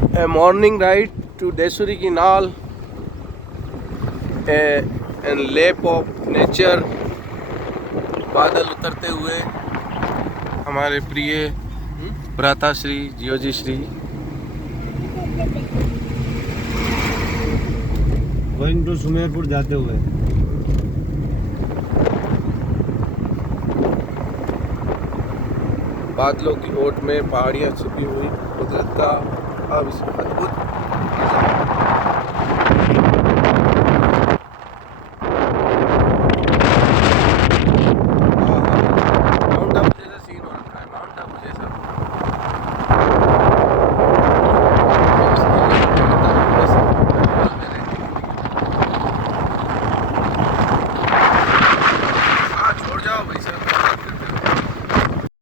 A morning ride to Desuri Canal, a lap of nature. बादल उतरते हुए हमारे प्रिय भ्राताश्री जियोजी श्री गोइंग टू सुमेरपुर जाते हुए बादलों की ओट में पहाड़ियाँ छिपी हुई कुदरत का अद्भुत